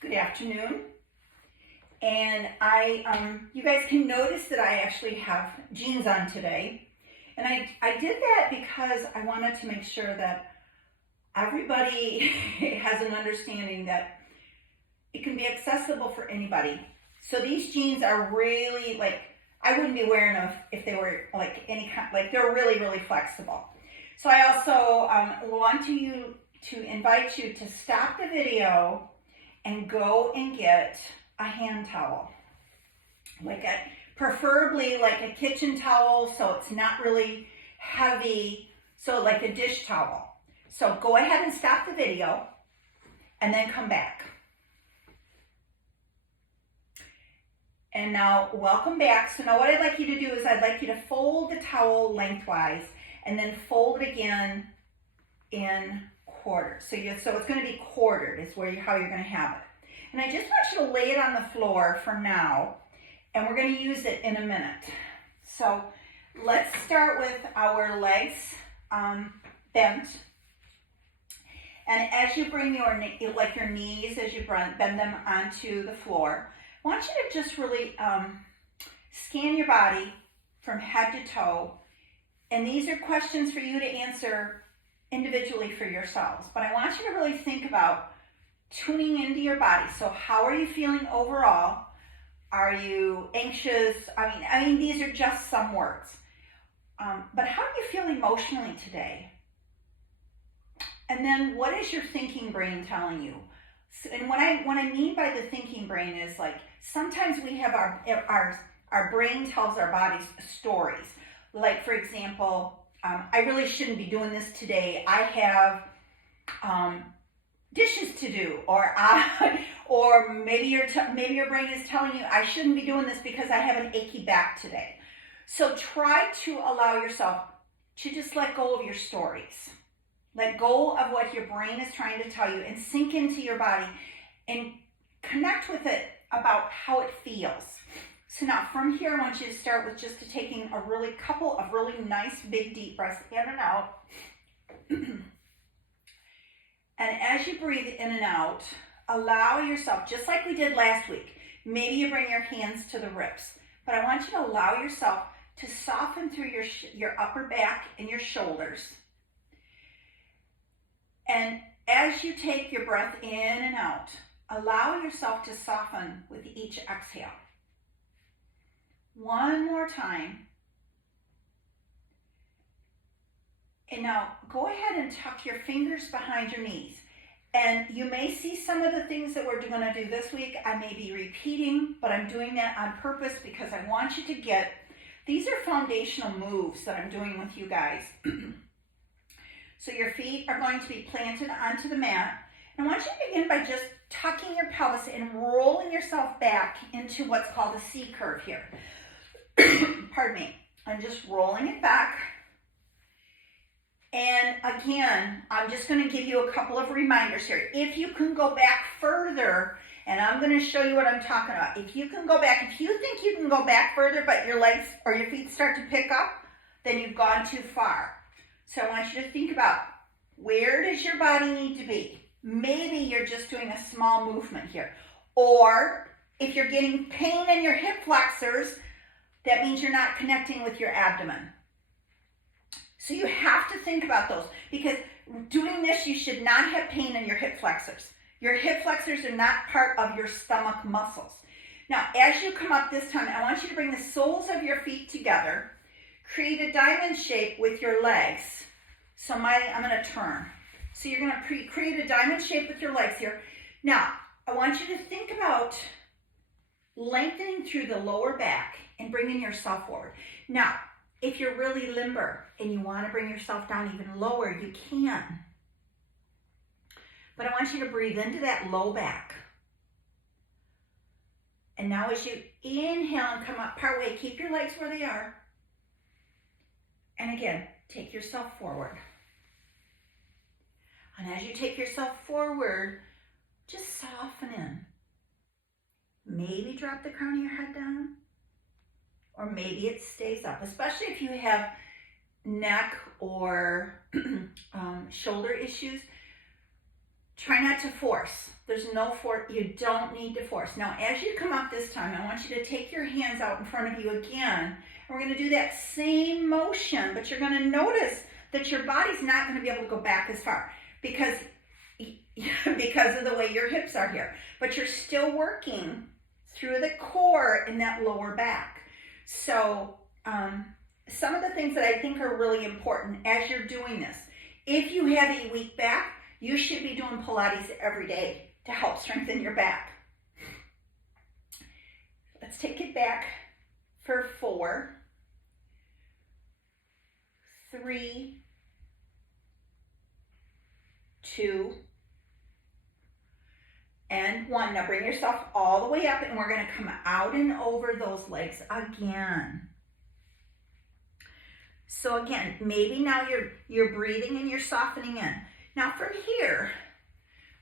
Good afternoon. And you guys can notice that I actually have jeans on today. And I did that because I wanted to make sure that everybody has an understanding that it can be accessible for anybody. So these jeans are really I wouldn't be wearing them if they were they're really, really flexible. So I also want to invite you to stop the video and go and get a hand towel, preferably like a kitchen towel, so it's not really heavy, so like a dish towel. So go ahead and stop the video and then come back. And now welcome back. So now what I'd like you to do is I'd like you to fold the towel lengthwise and then fold it again in quarters. So it's going to be quartered is how you're going to have it. And I just want you to lay it on the floor for now, and we're going to use it in a minute. So let's start with our legs bent. And as you bring your knees, as you bend them onto the floor, I want you to just really scan your body from head to toe. And these are questions for you to answer individually for yourselves. But I want you to really think about tuning into your body. So how are you feeling overall? Are you anxious? I mean, these are just some words. But how do you feel emotionally today? And then what is your thinking brain telling you? And what I mean by the thinking brain is sometimes we have our brain tells our bodies stories. Like, for example, I really shouldn't be doing this today. I have dishes to do, or maybe your brain is telling you I shouldn't be doing this because I have an achy back today. So try to allow yourself to just let go of your stories. Let go of what your brain is trying to tell you and sink into your body and connect with it about how it feels. So now from here, I want you to start with just taking a couple of really nice big deep breaths in and out. And as you breathe in and out, allow yourself, just like we did last week, maybe you bring your hands to the ribs, but I want you to allow yourself to soften through your upper back and your shoulders. And as you take your breath in and out, allow yourself to soften with each exhale. One more time. And now go ahead and tuck your fingers behind your knees. And you may see some of the things that we're going to do this week. I may be repeating, but I'm doing that on purpose because I want you to get, these are foundational moves that I'm doing with you guys. So your feet are going to be planted onto the mat. And I want you to begin by just tucking your pelvis and rolling yourself back into what's called a C curve here. Pardon me. I'm just rolling it back. And again, I'm just going to give you a couple of reminders here. If you can go back further, and I'm going to show you what I'm talking about. If you can go back, if you think you can go back further, but your legs or your feet start to pick up, then you've gone too far. So I want you to think about, where does your body need to be? Maybe you're just doing a small movement here. Or if you're getting pain in your hip flexors, that means you're not connecting with your abdomen. So you have to think about those, because doing this, you should not have pain in your hip flexors. Your hip flexors are not part of your stomach muscles. Now, as you come up this time, I want you to bring the soles of your feet together. Create a diamond shape with your legs. So I'm going to turn. So you're going to create a diamond shape with your legs here. Now, I want you to think about lengthening through the lower back and bringing yourself forward. Now, if you're really limber and you want to bring yourself down even lower, you can. But I want you to breathe into that low back. And now as you inhale and come up partway, keep your legs where they are. And again, take yourself forward. And as you take yourself forward, just soften in. Maybe drop the crown of your head down. Or maybe it stays up, especially if you have neck or shoulder issues. Try not to force. There's no force. You don't need to force. Now, as you come up this time, I want you to take your hands out in front of you again. And we're going to do that same motion, but you're going to notice that your body's not going to be able to go back as far because of the way your hips are here. But you're still working through the core in that lower back. So some of the things that I think are really important as you're doing this, if you have a weak back, you should be doing Pilates every day to help strengthen your back. Let's take it back for 4, 3, 2, and 1. Now bring yourself all the way up and we're going to come out and over those legs again. So again, maybe now you're breathing and you're softening in. Now from here,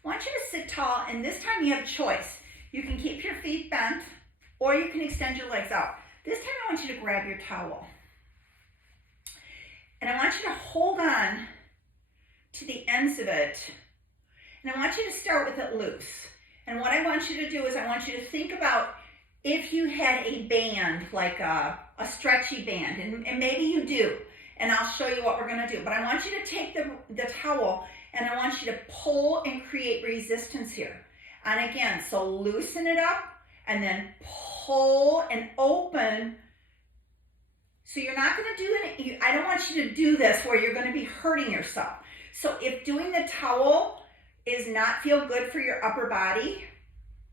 I want you to sit tall, and this time you have choice. You can keep your feet bent or you can extend your legs out. This time I want you to grab your towel. And I want you to hold on to the ends of it. And I want you to start with it loose. And what I want you to do is I want you to think about if you had a band, like a stretchy band, and maybe you do, and I'll show you what we're going to do. But I want you to take the towel and I want you to pull and create resistance here. And again, so loosen it up and then pull and open. So you're not going to do it. I don't want you to do this where you're going to be hurting yourself. So if doing the towel is not feel good for your upper body,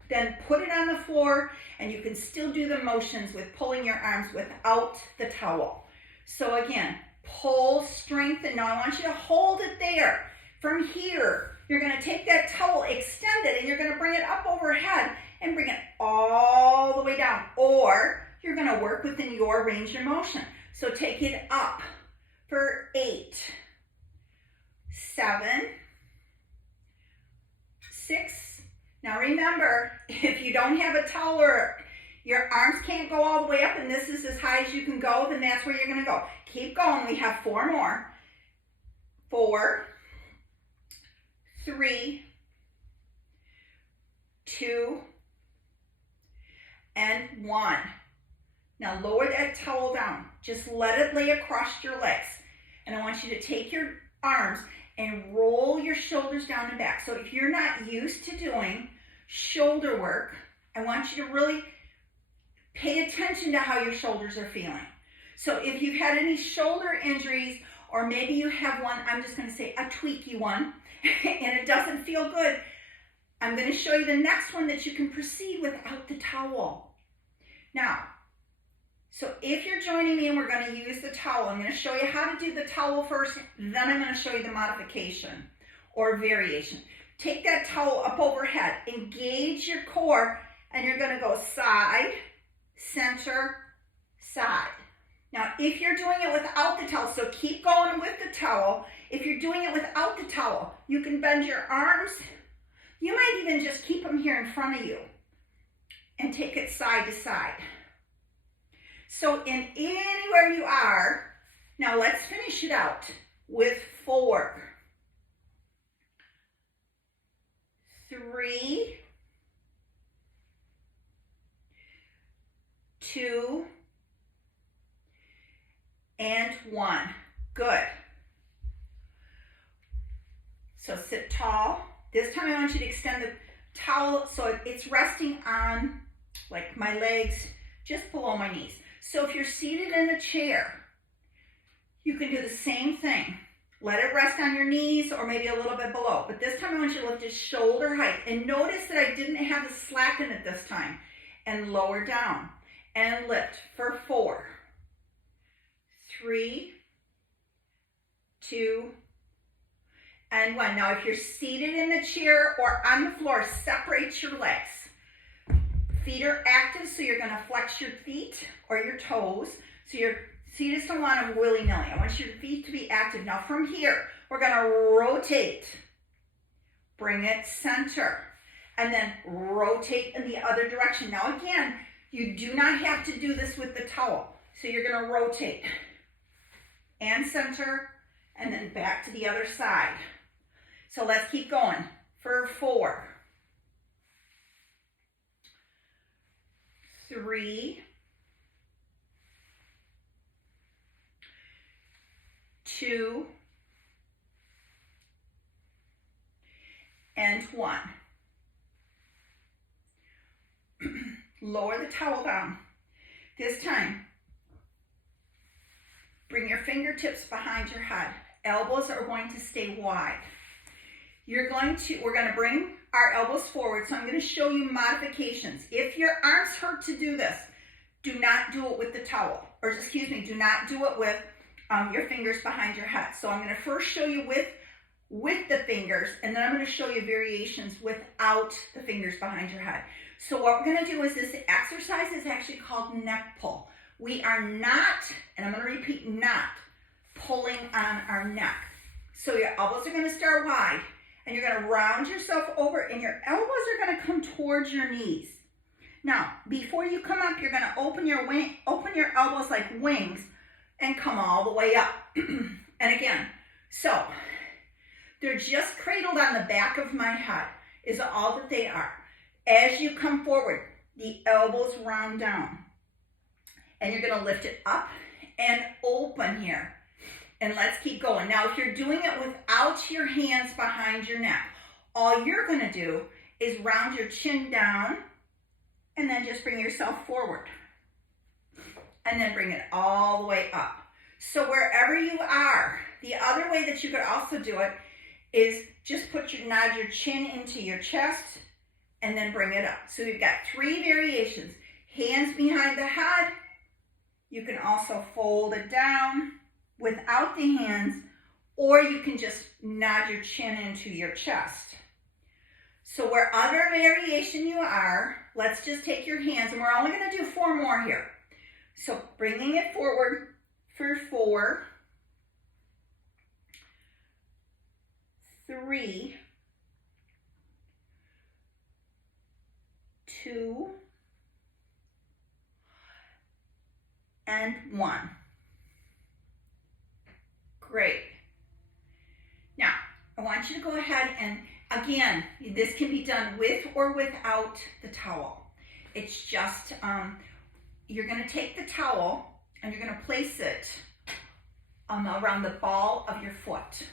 then put it on the floor and you can still do the motions with pulling your arms without the towel. So again, pull, strengthen. Now I want you to hold it there. From here, you're going to take that towel, extend it, and you're going to bring it up overhead and bring it all the way down. Or you're going to work within your range of motion. So take it up for 8, 7, 6. Now remember, if you don't have a towel or your arms can't go all the way up and this is as high as you can go, then that's where you're going to go. Keep going. We have 4 more. 4, 3, 2, and 1. Now lower that towel down. Just let it lay across your legs. And I want you to take your arms and roll your shoulders down and back. So if you're not used to doing shoulder work, I want you to really pay attention to how your shoulders are feeling. So if you've had any shoulder injuries, or maybe you have one, I'm just going to say a tweaky one, and it doesn't feel good, I'm going to show you the next one that you can proceed without the towel. Now, so if you're joining me and we're going to use the towel, I'm going to show you how to do the towel first, then I'm going to show you the modification or variation. Take that towel up overhead, engage your core, and you're going to go side, center, side. Now, if you're doing it without the towel, so keep going with the towel. If you're doing it without the towel, you can bend your arms. You might even just keep them here in front of you and take it side to side. So in anywhere you are, now let's finish it out with 4, 3, 2, and 1. Good. So sit tall. This time I want you to extend the towel so it's resting on like my legs just below my knees. So if you're seated in a chair, you can do the same thing. Let it rest on your knees or maybe a little bit below. But this time I want you to lift it shoulder height. And notice that I didn't have the slack in it this time. And lower down. And lift for 4, 3, 2, and 1. Now if you're seated in the chair or on the floor, separate your legs. Feet are active, so you're going to flex your feet or your toes. So you just don't want them willy-nilly. I want your feet to be active. Now from here, we're going to rotate. Bring it center. And then rotate in the other direction. Now again, you do not have to do this with the towel. So you're going to rotate and center and then back to the other side. So let's keep going for 4, 3, 2, and 1. Lower the towel down. This time, bring your fingertips behind your head. Elbows are going to stay wide. We're going to bring our elbows forward, so I'm going to show you modifications. If your arms hurt to do this, do not do it with the towel, or excuse me, do not do it with your fingers behind your head. So I'm going to first show you with the fingers, and then I'm going to show you variations without the fingers behind your head. So what we're going to do is this exercise is actually called neck pull. We are not, and I'm going to repeat, not pulling on our neck. So your elbows are going to start wide, and you're going to round yourself over, and your elbows are going to come towards your knees. Now, before you come up, you're going to open your elbows like wings and come all the way up. And again, so they're just cradled on the back of my head is all that they are. As you come forward, the elbows round down, and you're going to lift it up and open here. And let's keep going. Now, if you're doing it without your hands behind your neck, all you're going to do is round your chin down and then just bring yourself forward. And then bring it all the way up. So wherever you are, the other way that you could also do it is just nod your chin into your chest and then bring it up. So we've got 3 variations. Hands behind the head. You can also fold it down without the hands, or you can just nod your chin into your chest. So wherever variation you are, let's just take your hands, and we're only going to do 4 more here. So bringing it forward for 4, 3, 2, and 1. Great. Now, I want you to go ahead and, again, this can be done with or without the towel. It's just, you're going to take the towel and you're going to place it around the ball of your foot.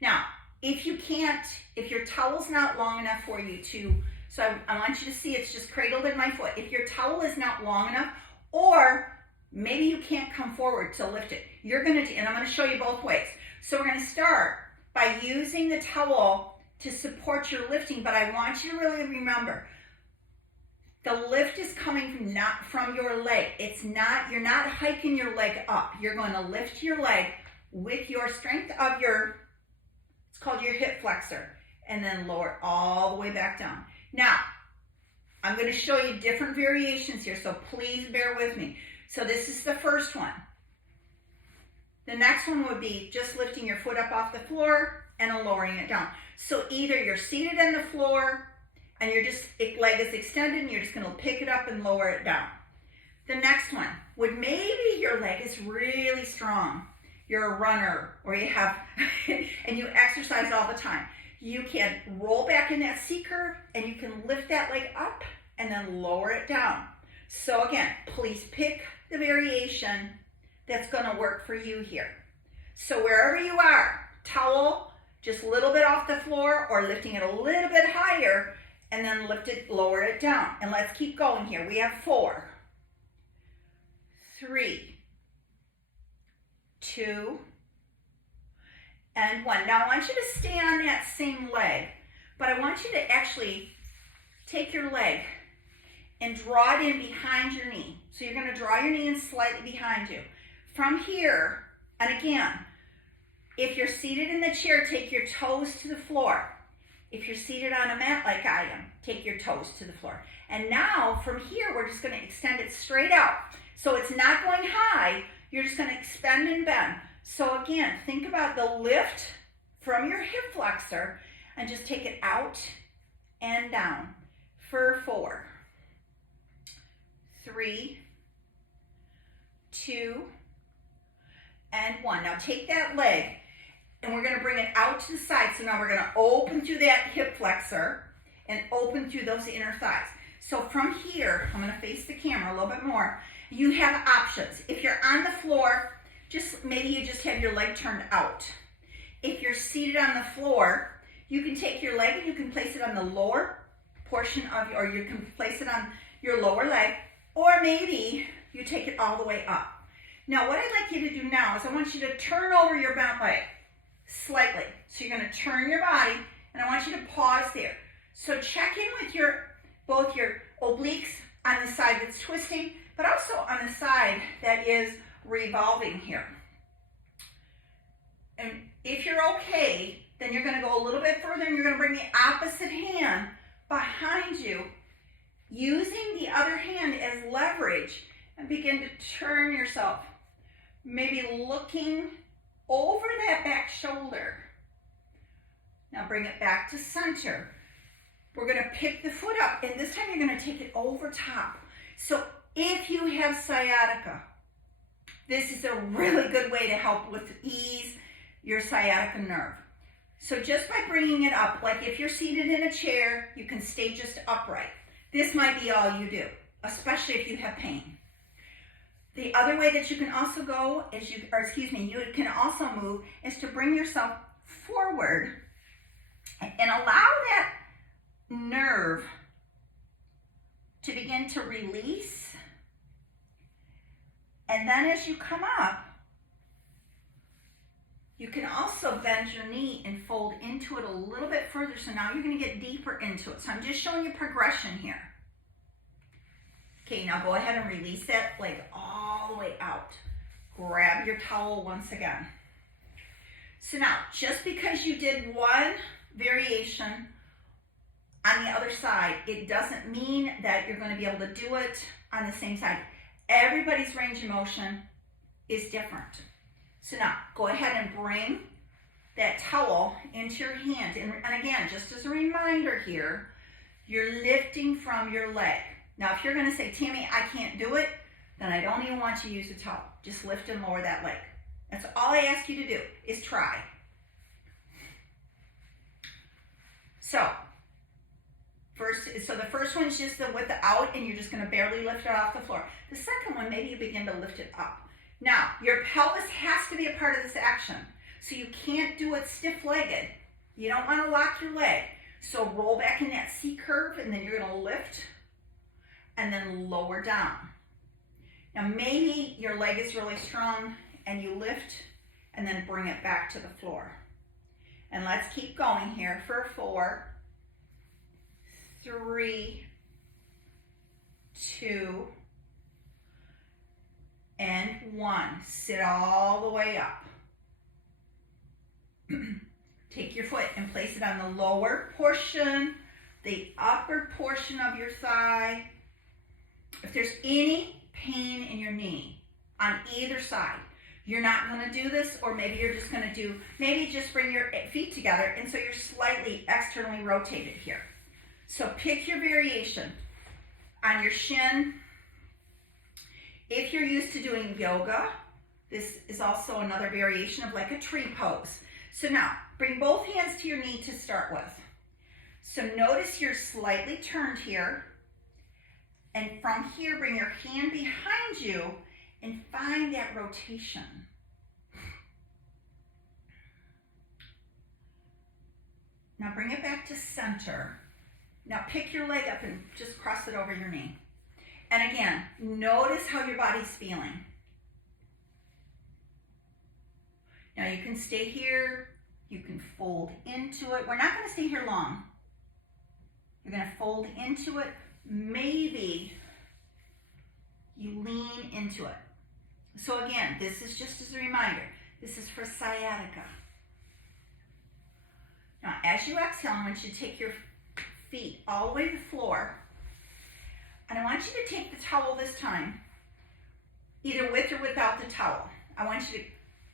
Now, if your towel's not long enough for you to, so I want you to see it's just cradled in my foot. If your towel is not long enough, or maybe you can't come forward to lift it, and I'm going to show you both ways. So we're going to start by using the towel to support your lifting, but I want you to really remember, the lift is coming not from your leg. You're not hiking your leg up. You're going to lift your leg with your strength of it's called your hip flexor, and then lower it all the way back down. Now, I'm going to show you different variations here, so please bear with me. So this is the first one. The next one would be just lifting your foot up off the floor and lowering it down. So either you're seated on the floor and leg is extended and you're just going to pick it up and lower it down. The next one would maybe your leg is really strong. You're a runner or you have, and you exercise all the time. You can roll back in that C curve and you can lift that leg up and then lower it down. So again, please pick the variation that's going to work for you here. So wherever you are, towel just a little bit off the floor or lifting it a little bit higher and then lower it down. And let's keep going here. We have 4, 3, 2, and 1. Now I want you to stay on that same leg, but I want you to actually take your leg and draw it in behind your knee. So you're going to draw your knee in slightly behind you. From here, and again, if you're seated in the chair, take your toes to the floor. If you're seated on a mat like I am, take your toes to the floor. And now from here, we're just going to extend it straight out. So it's not going high, you're just going to extend and bend. So again, think about the lift from your hip flexor and just take it out and down for 4, 3, 2, and 1. Now take that leg and we're gonna bring it out to the side. So now we're gonna open through that hip flexor and open through those inner thighs. So from here, I'm gonna face the camera a little bit more. You have options. If you're on the floor, maybe you just have your leg turned out. If you're seated on the floor, you can take your leg and you can place it on the lower portion of or you can place it on your lower leg, or maybe you take it all the way up. Now, what I'd like you to do now is I want you to turn over your bent leg slightly. So you're gonna turn your body, and I want you to pause there. So check in with both your obliques on the side that's twisting, but also on the side that is revolving here. And if you're okay, then you're gonna go a little bit further and you're gonna bring the opposite hand behind you, using the other hand as leverage, and begin to turn yourself, maybe looking over that back shoulder. Now bring it back to center. We're gonna pick the foot up, and this time you're gonna take it over top. So if you have sciatica, this is a really good way to help with ease your sciatica nerve. So just by bringing it up, like if you're seated in a chair, you can stay just upright. This might be all you do, especially if you have pain. The other way that you can also go is you can also move is to bring yourself forward and allow that nerve to begin to release. And then as you come up, you can also bend your knee and fold into it a little bit further. So now you're going to get deeper into it. So I'm just showing you progression here. Okay, now go ahead and release that leg all the way out. Grab your towel once again. So now, just because you did one variation on the other side, it doesn't mean that you're going to be able to do it on the same side. Everybody's range of motion is different. So now, go ahead and bring that towel into your hand. And again, just as a reminder here, you're lifting from your leg. Now, if you're going to say, Tammy, I can't do it, then I don't even want you to use a towel. Just lift and lower that leg. That's all I ask you to do, is try. So the first one's just with the out, and you're just going to barely lift it off the floor. The second one, maybe you begin to lift it up. Now, your pelvis has to be a part of this action. So you can't do it stiff-legged. You don't want to lock your leg. So roll back in that C curve, and then you're going to lift and then lower down. Now, maybe your leg is really strong, and you lift and then bring it back to the floor. And let's keep going here for 4, 3, 2, and 1. Sit all the way up. Take your foot and place it on the lower portion, the upper portion of your thigh. If there's any pain in your knee on either side, you're not going to do this, or maybe you're just going to do, maybe just bring your feet together, and so you're slightly externally rotated here. So pick your variation on your shin. If you're used to doing yoga, this is also another variation of like a tree pose. So now, bring both hands to your knee to start with. So notice you're slightly turned here, and from here, bring your hand behind you and find that rotation. Now bring it back to center. Now pick your leg up and just cross it over your knee. And again, notice how your body's feeling. Now you can stay here, you can fold into it. We're not going to stay here long. You're going to fold into it. Maybe you lean into it. So again, this is just as a reminder, this is for sciatica. Now as you exhale, I want you to take your feet all the way to the floor. And I want you to take the towel this time, either with or without the towel. I want you to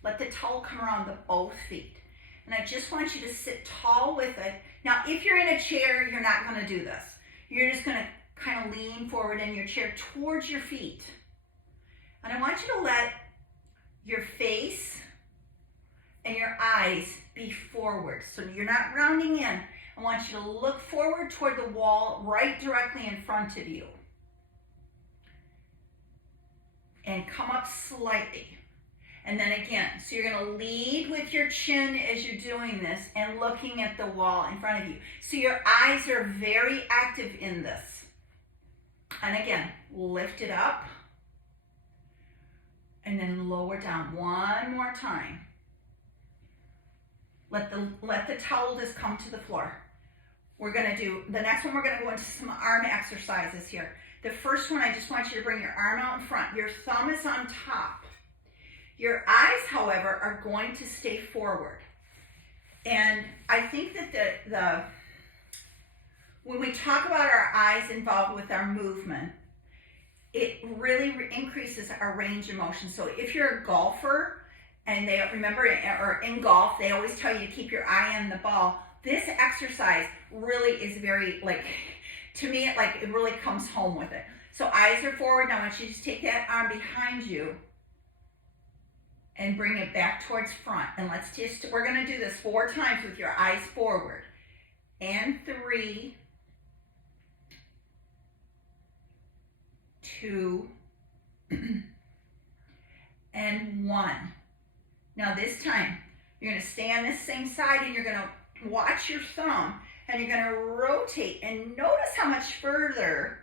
let the towel come around both feet. And I just want you to sit tall with it. Now, if you're in a chair, you're not going to do this. You're just going to kind of lean forward in your chair towards your feet. And I want you to let your face and your eyes be forward. So you're not rounding in. I want you to look forward toward the wall right directly in front of you. And come up slightly. And then again, so you're going to lead with your chin as you're doing this and looking at the wall in front of you. So your eyes are very active in this. And again, lift it up. And then lower down one more time. Let the towel just come to the floor. We're going to do, the next one we're going to go into some arm exercises here. The first one, I just want you to bring your arm out in front. Your thumb is on top. Your eyes, however, are going to stay forward. And I think that when we talk about our eyes involved with our movement, it really increases our range of motion. So if you're a golfer, and they remember, or in golf, they always tell you to keep your eye on the ball. This exercise really is very, like, to me, it really comes home with it. So eyes are forward. Now I want you to just take that arm behind you and bring it back towards front. And we're gonna do this 4 times with your eyes forward. And 3, 2, and 1. Now this time, you're gonna stay on this same side and you're gonna watch your thumb and you're gonna rotate and notice how much further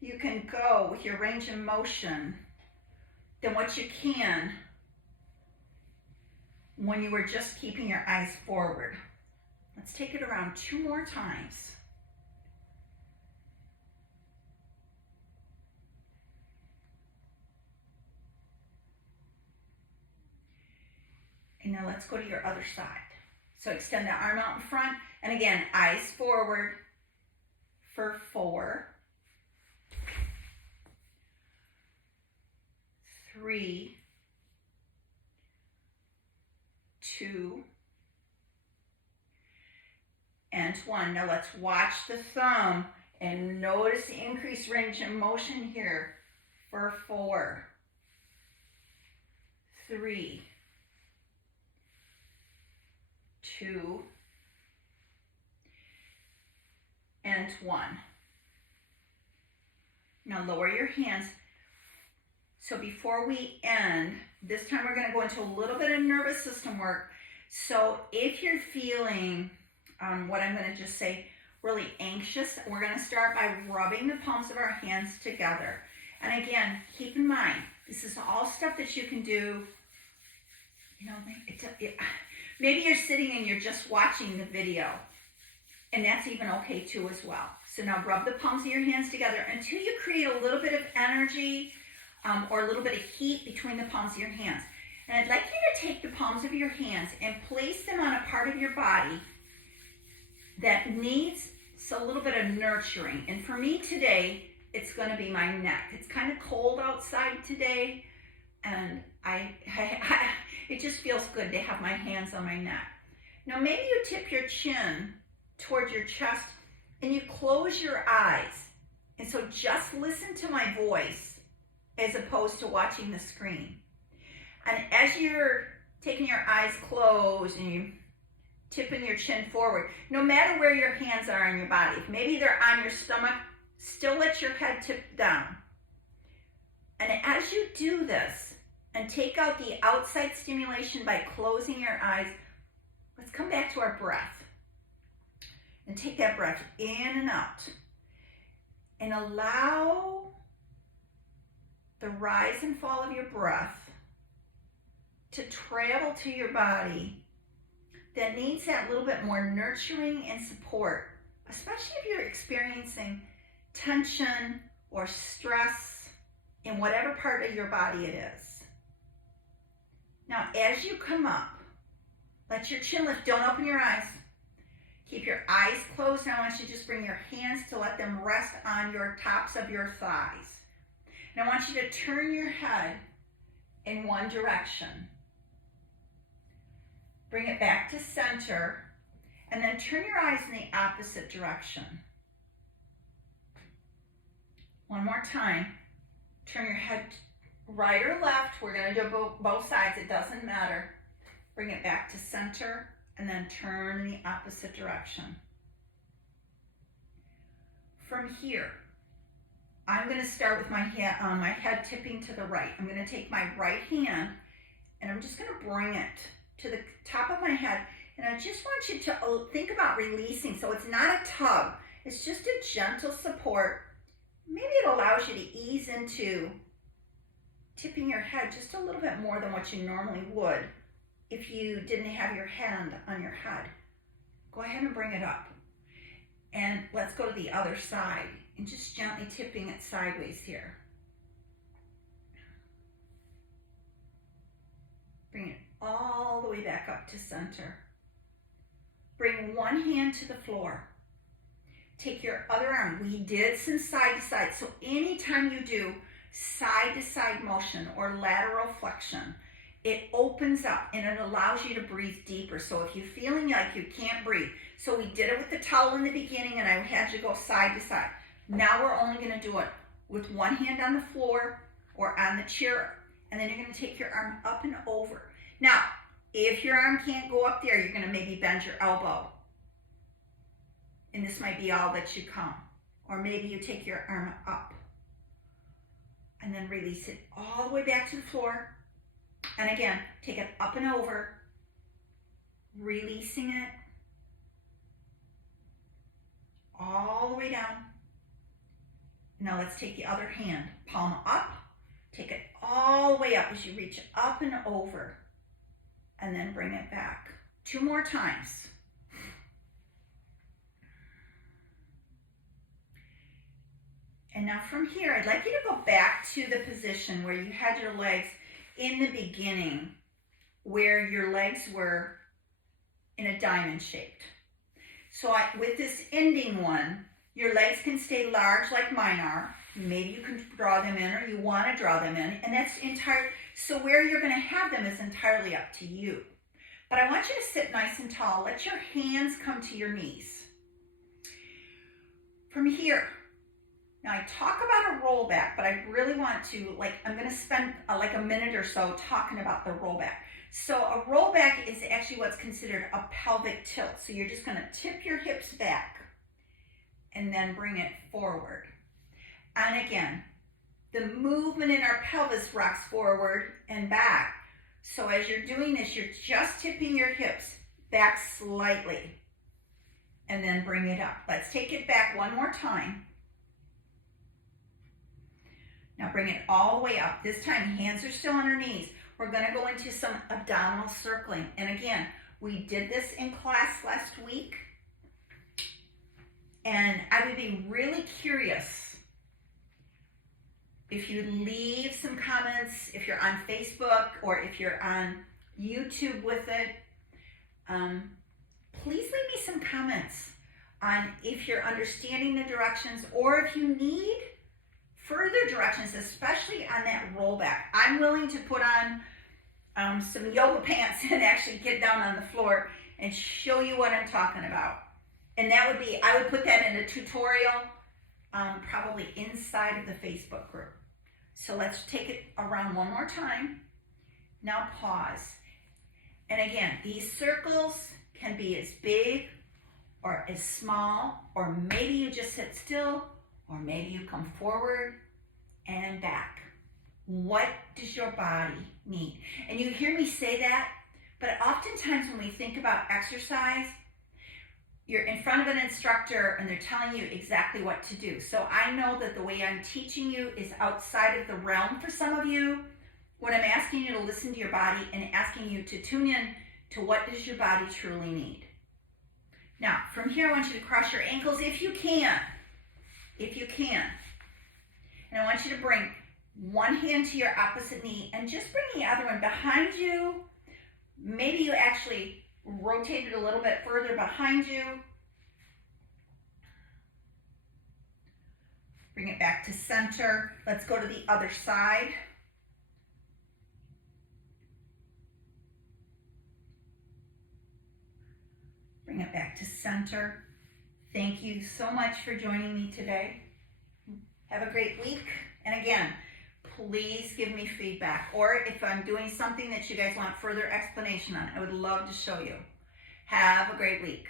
you can go with your range of motion than what you can when you were just keeping your eyes forward. Let's take it around 2 more times. And now let's go to your other side. So extend the arm out in front. And again, eyes forward for 4, 3, 2, and 1. Now let's watch the thumb and notice the increased range of motion here for 4, 3, 2, and 1. Now lower your hands. So before we end, this time we're going to go into a little bit of nervous system work. So if you're feeling, what I'm going to just say, really anxious, we're going to start by rubbing the palms of our hands together. And again, keep in mind, this is all stuff that you can do, you know, maybe you're sitting and you're just watching the video, and that's even okay too as well. So now rub the palms of your hands together until you create a little bit of energy or a little bit of heat between the palms of your hands. And I'd like you to take the palms of your hands and place them on a part of your body that needs a little bit of nurturing. And for me today, it's going to be my neck. It's kind of cold outside today, and it just feels good to have my hands on my neck. Now maybe you tip your chin towards your chest and you close your eyes. And so just listen to my voice as opposed to watching the screen. And as you're taking your eyes closed and you tipping your chin forward, no matter where your hands are in your body, if maybe they're on your stomach, still let your head tip down. And as you do this and take out the outside stimulation by closing your eyes, let's come back to our breath. And take that breath in and out. And allow the rise and fall of your breath to travel to your body that needs that little bit more nurturing and support, especially if you're experiencing tension or stress in whatever part of your body it is. Now, as you come up, let your chin lift. Don't open your eyes. Keep your eyes closed. Now I want you to just bring your hands to let them rest on your tops of your thighs. And I want you to turn your head in one direction. Bring it back to center, and then turn your eyes in the opposite direction. One more time. Turn your head right or left. We're going to do both sides. It doesn't matter. Bring it back to center, and then turn in the opposite direction. From here, I'm going to start with my head tipping to the right. I'm going to take my right hand, and I'm just going to bring it to the top of my head. And I just want you to think about releasing. So it's not a tug. It's just a gentle support. Maybe it allows you to ease into tipping your head just a little bit more than what you normally would if you didn't have your hand on your head. Go ahead and bring it up. And let's go to the other side and just gently tipping it sideways here. Bring it all the way back up to center. Bring one hand to the floor. Take your other arm. We did some side to side. So anytime you do side to side motion or lateral flexion, it opens up and it allows you to breathe deeper. So if you're feeling like you can't breathe, so we did it with the towel in the beginning and I had you go side to side. Now we're only going to do it with one hand on the floor or on the chair. And then you're going to take your arm up and over. Now, if your arm can't go up there, you're going to maybe bend your elbow. And this might be all that you come. Or maybe you take your arm up. And then release it all the way back to the floor. And again, take it up and over. Releasing it. All the way down. Now let's take the other hand. Palm up. Take it all the way up as you reach up and over. And then bring it back. 2 more times. And now from here, I'd like you to go back to the position where you had your legs in the beginning, where your legs were in a diamond shaped. So with this ending one, your legs can stay large like mine are. Maybe you can draw them in or you want to draw them in, and that's entire. So where you're going to have them is entirely up to you. But I want you to sit nice and tall. Let your hands come to your knees. From here, now I talk about a rollback, but I really want to, I'm going to spend like a minute or so talking about the rollback. So a rollback is actually what's considered a pelvic tilt. So you're just going to tip your hips back and then bring it forward. And again, the movement in our pelvis rocks forward and back. So as you're doing this, you're just tipping your hips back slightly and then bring it up. Let's take it back one more time. Now bring it all the way up. This time, hands are still on our knees. We're going to go into some abdominal circling. And again, we did this in class last week. And I would be really curious if you leave some comments, if you're on Facebook or if you're on YouTube with it, please leave me some comments on if you're understanding the directions or if you need further directions, especially on that rollback. I'm willing to put on some yoga pants and actually get down on the floor and show you what I'm talking about. And that would be, I would put that in a tutorial, probably inside of the Facebook group. So let's take it around one more time. Now pause. And again, these circles can be as big or as small, or maybe you just sit still, or maybe you come forward and back. What does your body need? And you hear me say that, but oftentimes when we think about exercise, you're in front of an instructor and they're telling you exactly what to do. So I know that the way I'm teaching you is outside of the realm for some of you, when I'm asking you to listen to your body and asking you to tune in to what does your body truly need. Now, from here, I want you to cross your ankles if you can. If you can. And I want you to bring one hand to your opposite knee and just bring the other one behind you. Maybe you actually rotate it a little bit further behind you. Bring it back to center. Let's go to the other side. Bring it back to center. Thank you so much for joining me today. Have a great week. And again, please give me feedback. Or if I'm doing something that you guys want further explanation on, I would love to show you. Have a great week.